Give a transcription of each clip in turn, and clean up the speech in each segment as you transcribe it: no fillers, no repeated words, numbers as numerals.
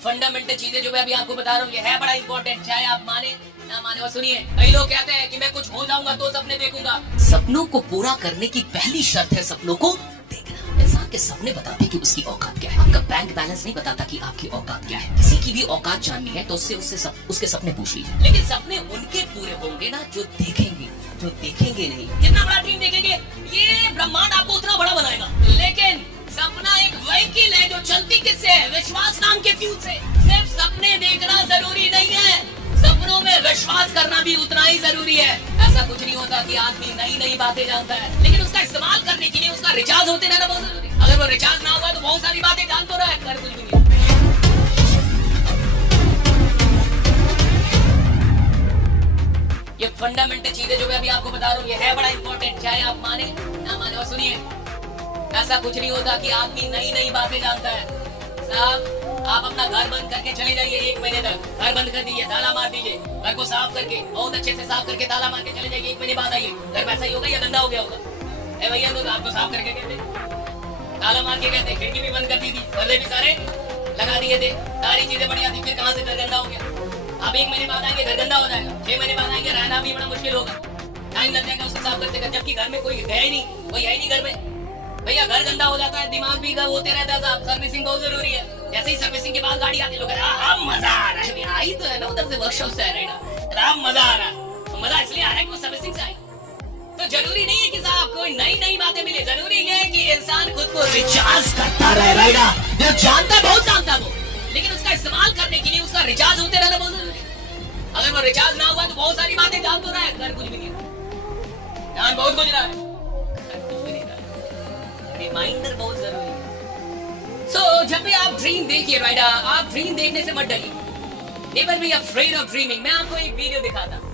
Fundamental चीजें जो मैं अभी आपको बता रहा हूँ ये है बड़ा इंपॉर्टेंट, चाहे आप माने ना माने। और सुनिए, कई लोग कहते हैं कि मैं कुछ हो जाऊंगा तो सपने देखूंगा। सपनों को पूरा करने की पहली शर्त है सपनों को देखना। इंसान के सपने बताते हैं कि उसकी औकात क्या है। आपका बैंक बैलेंस नहीं बताता कि आपकी औकात क्या है। किसी की भी औकात जाननी है तो उसके सपने पूछ लीजिए। लेकिन सपने उनके पूरे होंगे ना जो देखेंगे नहीं। जितना बड़ा ड्रीम देखेंगे ये ब्रह्मांड आपको उतना बड़ा बनाएगा। लेकिन सपना एक व्हीकल है जो चलती किससे है? विश्वास नाम के फ्यूल से। सिर्फ सपने देखना जरूरी नहीं है, सपनों में विश्वास करना भी उतना ही जरूरी है। ऐसा कुछ नहीं होता कि आदमी नई बातें जानता है, लेकिन उसका इस्तेमाल करने के लिए उसका रिचार्ज होते रहना बहुत जरूरी है। अगर वो रिचार्ज ना हुआ तो बहुत सारी बातें जान तो रहा है, कर कुछ भी नहीं। ये फंडामेंटल चीजें जो मैं अभी आपको बता रहा हूँ ये है बड़ा इंपॉर्टेंट, चाहे आप माने ना माने। और सुनिए, ऐसा कुछ नहीं होता कि आदमी नई बातें जानता है। साहब, आप अपना घर बंद करके चले जाइए, 1 महीने तक घर बंद कर दीजिए, ताला मार दीजिए, घर को साफ करके बहुत अच्छे से साफ करके ताला मार के चले जाइए। 1 महीने बाद आइए, घर वैसा ही होगा या गंदा हो गया होगा? ए भैया, तो आपको साफ करके कहते, ताला मार के कहते, खिड़की भी बंद कर दी थी, पर्दे भी सारे लगा दिए थे, सारी चीजें बढ़िया थी, फिर कहाँ से घर गंदा हो गया? आप 1 महीने बाद आएंगे, घर गंदा हो जाएगा। 6 महीने बाद आएंगे, रहना भी बड़ा मुश्किल होगा, टाइम लग जाएगा उसको साफ करते, जबकि घर में कोई है ही नहीं, कोई है ही नहीं घर में। भैया, घर गंदा हो जाता है, दिमाग भी होते रहता है साहब। सर्विसिंग बहुत जरूरी है। जैसे ही सर्विसिंग के बाद गाड़ी आती है, लोग मजा आ रहा है, आई तो है ना उधर से वर्कशॉप से है ना, मजा आ रहा है। तो मजा इसलिए आ रहा है कि वो सर्विसिंग से आई। तो जरूरी नहीं है कि साहब कोई नई बातें मिले, जरूरी है कि इंसान खुद को रिचार्ज करता रहे। राइडा जो जानता है, बहुत जानता है वो, लेकिन उसका इस्तेमाल करने के लिए उसका रिचार्ज होते रहना बहुत जरूरी है। अगर वो रिचार्ज ना हुआ तो बहुत सारी बातें जान तो रहा है, कर कुछ भी नहीं रहा, जान बहुत कुछ रहा है, रिमाइंडर बहुत जरूरी है। जब भी आप ड्रीम देखिए राइडा, आप ड्रीम देखने से मत डरिए। Never be afraid of dreaming. मैं आपको एक वीडियो दिखाता हूं।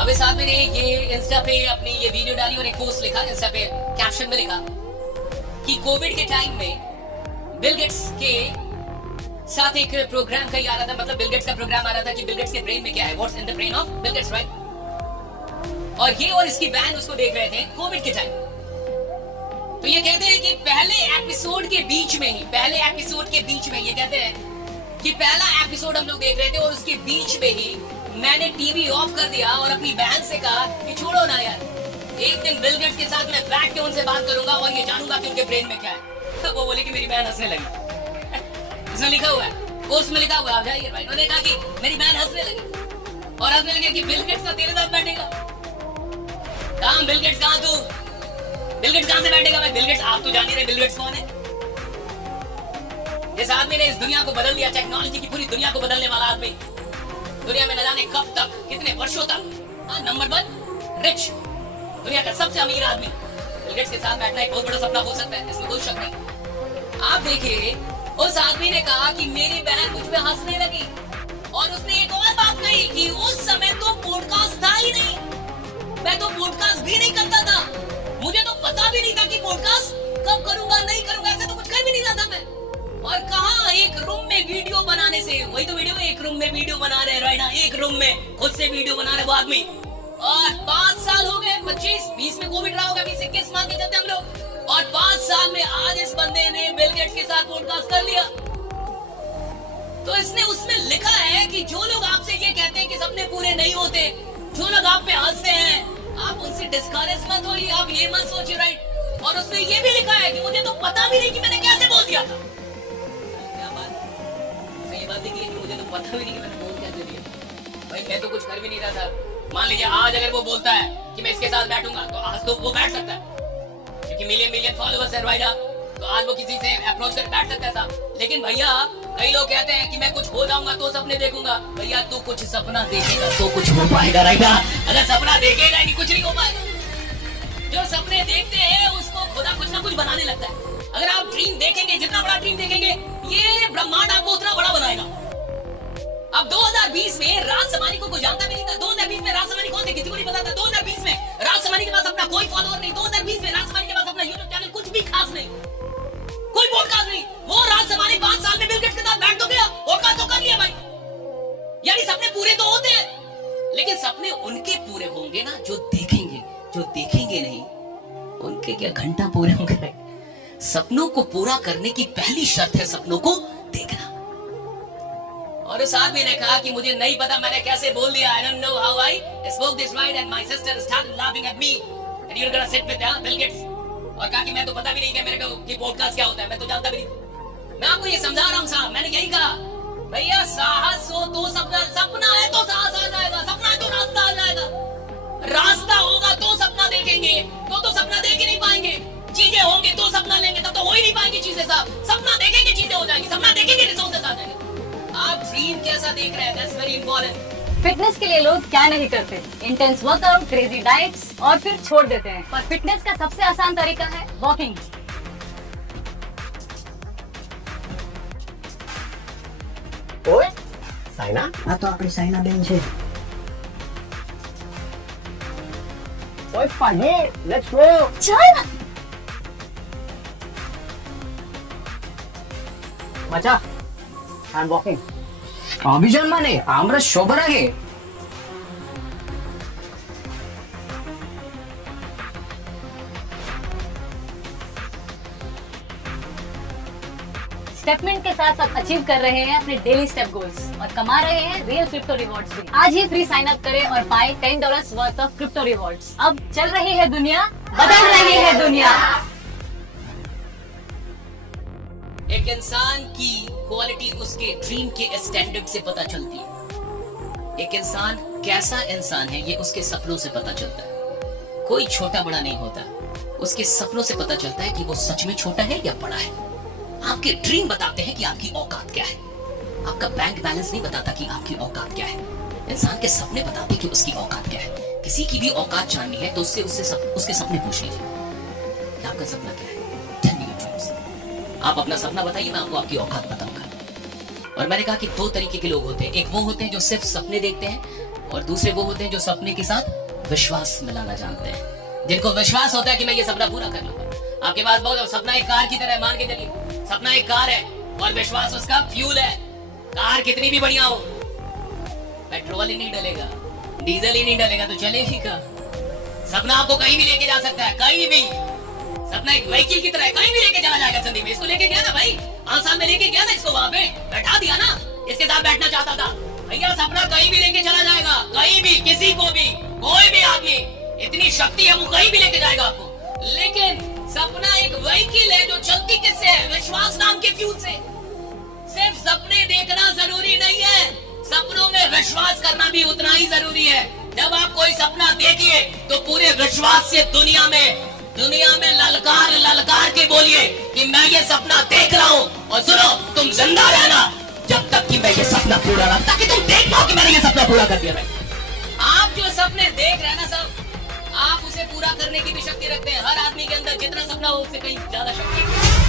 अभी साथ मैंने ये इंस्टा पे अपनी ये वीडियो डाली और एक पोस्ट लिखा, इंस्टा पे कैप्शन में लिखा कि कोविड के टाइम में बिल गेट्स के साथ एक प्रोग्राम कहीं आ रहा था, मतलब बिल गेट्स का प्रोग्राम आ रहा था कि बिल गेट्स के ब्रेन में क्या है, what's in the brain of Bill Gates, right. और ये और इसकी बहन उसको देख रहे थे कोविड के टाइम। तो ये कहते हैं कि पहले एपिसोड के बीच में ये कहते हैं कि पहला एपिसोड हम लोग देख रहे थे और उसके बीच में ही मैंने टीवी ऑफ कर दिया और अपनी बहन से कहा कि छोड़ो ना यार, एक दिन बिल गेट्स के साथ मैं बैठ के उनसे बात करूंगा और ये जानूंगा कि उनके ब्रेन में क्या है। तो वो बोले कि मेरी बहन हंसने लगी। इसमें लिखा हुआ है, पोस्ट में लिखा हुआ है, आप जाइए भाई। उन्होंने कहा कि मेरी बहन हंसने लगी और हंसने लगे कि बिल गेट्स तेरे साथ बैठेगा। कहाँ बिल गेट्स, कहाँ तू? बिल गेट्स कहाँ से बैठेगा भाई? बिल गेट्स, आप तो जान ही रहे बिल गेट्स कौन है। इस आदमी ने इस दुनिया को बदल दिया, टेक्नोलॉजी की पूरी दुनिया को बदलने वाला आदमी। दुनिया में न जाने कब तक, कितने वर्षों तक नंबर 1 रिच, दुनिया का सबसे अमीर आदमी। बिल गेट्स के साथ बैठना एक बहुत बड़ा सपना हो सकता है, इसमें कोई शक नहीं। आप देखिए, उस आदमी ने कहा कि मेरी बहन मुझ पे हंसने लगी और उसने एक और बात कही कि उस समय तो पॉडकास्ट था ही नहीं, मैं तो पॉडकास्ट भी नहीं करता था, मुझे तो पता भी नहीं था कि पॉडकास्ट कब करूंगा नहीं करूंगा, ऐसे तो कुछ कर भी नहीं रहा था मैं। और कहा एक रूम में वीडियो बनाने से, वही तो वीडियो, एक रूम में वीडियो बना रहे राइडा, एक रूम में खुद से वीडियो बना रहे वो आदमी। और 5 साल हो गए, 25-20 में कोविड रहा होगा, 20-21 मान के चलते हम लोग, और 5 साल में आज इस बंदे ने बिल गेट्स के साथ पॉडकास्ट कर लिया। तो इसने उसमें लिखा है कि जो लोग आपसे ये कहते हैं कि सपने पूरे नहीं होते, जो लोग आप पे हंसते हैं, आप उनसे डिस्करेज मत होइए, आप ये मत सोचिए, राइट। और उसने ये भी लिखा है कि मुझे तो पता भी नहीं कि मैंने कैसे बोल दिया था। मुझे तो पता भी नहीं कि मैंने बोल क्या दे दिया भाई, मैं तो कुछ कर भी नहीं रहा था। मान लीजिए आज अगर वो बोलता है कि मैं इसके साथ बैठूंगा तो आज तो वो बैठ सकता है, क्योंकि मिलियन फॉलोअर्स है राइडा, तो आज वो किसी से अप्रोच कर बैठ सकता है साहब। लेकिन भैया, कई लोग कहते हैं कि मैं कुछ हो जाऊंगा तो सपने देखूंगा। भैया, तू कुछ सपना देखेगा तो कुछ हो पाएगा राइडा, अगर सपना देखेगा नहीं कुछ नहीं हो पाएगा। जो सपने देखते हैं उसको खुदा कुछ ना कुछ बनाने लगता है। अगर आप ड्रीम देखेंगे, जितना बड़ा ड्रीम देखेंगे, ये ब्रह्मांड आपको उतना बड़ा बनाएगा। अब 2020 में राज समानी को कोई जानता भी नहीं था। 2020 में राज समानी कौन थे किसी को नहीं पता था। 2020 में कोई फॉलोअर नहीं, 2020 में राजस्थान के पास अपना यूट्यूब चैनल कुछ भी खास नहीं, कोई पॉडकास्ट नहीं। वो राजस्थानी 5 साल में बिल गेट्स के साथ बैठ तो गया, पॉडकास्ट तो कर लिया भाई। यानी सपने पूरे तो होते हैं, लेकिन सपने उनके पूरे होंगे ना जो देखेंगे, जो देखेंगे नहीं उनके क्या घंटा पूरे होंगे। सपनों को पूरा करने की पहली शर्त है सपनों को देखना। और उस आदमी ने कहा कि मुझे नहीं पता मैंने कैसे बोल दिया, I don't know how I spoke this right and my sister started laughing at me and you're gonna sit with Bill Gates। और कहा कि मैं तो पता भी नहीं कि मेरे को कि पॉडकास्ट क्या होता है, मैं तो जानता भी नहीं। मैं आपको ये समझा रहा हूँ साहब, मैंने यही कहा भैया साहस हो तो सपना है तो साहस आ जाएगा, सपना है तो रास्ता आ जाएगा, रास्ता होगा तो सपना देखेंगे, तो सपना देख ही नहीं पाएंगे। चीजें होंगी तो सपना लेंगे, तब तो हो ही नहीं पाएंगी चीजें साहब। सपना देखेंगे चीजें हो जाएंगी, सपना देखेंगे रिसोर्सेस आ जाएंगे। आप ड्रीम कैसा देख रहे हैं, दैट्स वेरी इंपॉर्टेंट। फिटनेस के लिए लोग क्या नहीं करते, इंटेंस वर्कआउट, क्रेजी डाइट्स और फिर छोड़ देते हैं। पर फिटनेस का सबसे आसान तरीका है वॉकिंग। ઓય સાયના આ તો આપણી સાયના બેન છે ઓય પાડી લેટ્સ ગો चल મચા આઈ એમ વોકિંગ অভিযান মানে আমরা সবার আগে स्टेपमेंट के साथ आप अचीव कर रहे हैं अपने डेली स्टेप गोल्स और कमा रहे हैं रियल क्रिप्टो रिवॉर्ड्स भी। आज ही फ्री साइन अप करें और पाए $10 वर्थ ऑफ क्रिप्टो रिवॉर्ड्स। अब चल रही है दुनिया, बदल रही है दुनिया। एक इंसान की क्वालिटी उसके ड्रीम के स्टैंडर्ड से पता चलती है। एक इंसान कैसा इंसान है ये उसके सपनों से पता चलता है। कोई छोटा बड़ा नहीं होता, उसके सपनों से पता चलता है कि वो सच में छोटा है या बड़ा है। आपके ड्रीम बताते हैं कि आपकी औकात क्या है, आपका बैंक बैलेंस नहीं बताता कि आपकी औकात क्या है। इंसान के सपने बताते हैं कि उसकी औकात क्या है। किसी की भी औकात जाननी है तो उसके सपने पूछ लीजिए कि आपका सपना क्या है। Tell me your dreams। आप अपना सपना बताइए, मैं आपको आपकी औकात बताऊंगा। और मैंने कहा कि 2 तरीके के लोग होते हैं, एक वो होते हैं जो सिर्फ सपने देखते हैं और दूसरे वो होते हैं जो सपने के साथ विश्वास मिलाना जानते हैं। जिनको विश्वास होता है कि मैं ये सपना पूरा कर लूंगा। आपके पास बहुत सपना एक कार की तरह है, मान के चलिए सपना एक कार है और विश्वास उसका फ्यूल है। कार कितनी भी बढ़िया हो, पेट्रोल ही नहीं डलेगा, डीजल ही नहीं डलेगा तो चलेगी का। सपना आपको कहीं भी लेके जा सकता है, कहीं भी। सपना एक व्हीकल की तरह है, कहीं भी लेके चला जाएगा। संदीप इसको लेके गया ना भाई, 5 साल में लेके गया ना इसको, वहां पे बैठा दिया ना, इसके साथ बैठना चाहता था। भैया सपना कहीं भी लेके चला जाएगा, कहीं भी, किसी को भी, कोई भी आदमी, इतनी शक्ति है वो कहीं भी लेके जाएगा आपको। लेकिन सपना एक व्हीकल है जो चलती किससे है, विश्वास नाम के फ्यूल से। सिर्फ सपने देखना जरूरी नहीं है, सपनों में विश्वास करना भी उतना ही जरूरी है। जब आप कोई सपना देखिए तो पूरे विश्वास से दुनिया में ललकार ललकार के बोलिए कि मैं ये सपना देख रहा हूँ। और सुनो, तुम जिंदा रहना जब तक कि मैं ये सपना पूरा ना, ताकि तुम देख पाओ कि मैंने ये सपना पूरा कर दिया। आप जो सपने देख रहे हैं ना सब, आप उसे पूरा करने की भी शक्ति रखते हैं। हर आदमी के अंदर जितना सपना हो उससे कहीं ज्यादा शक्ति है।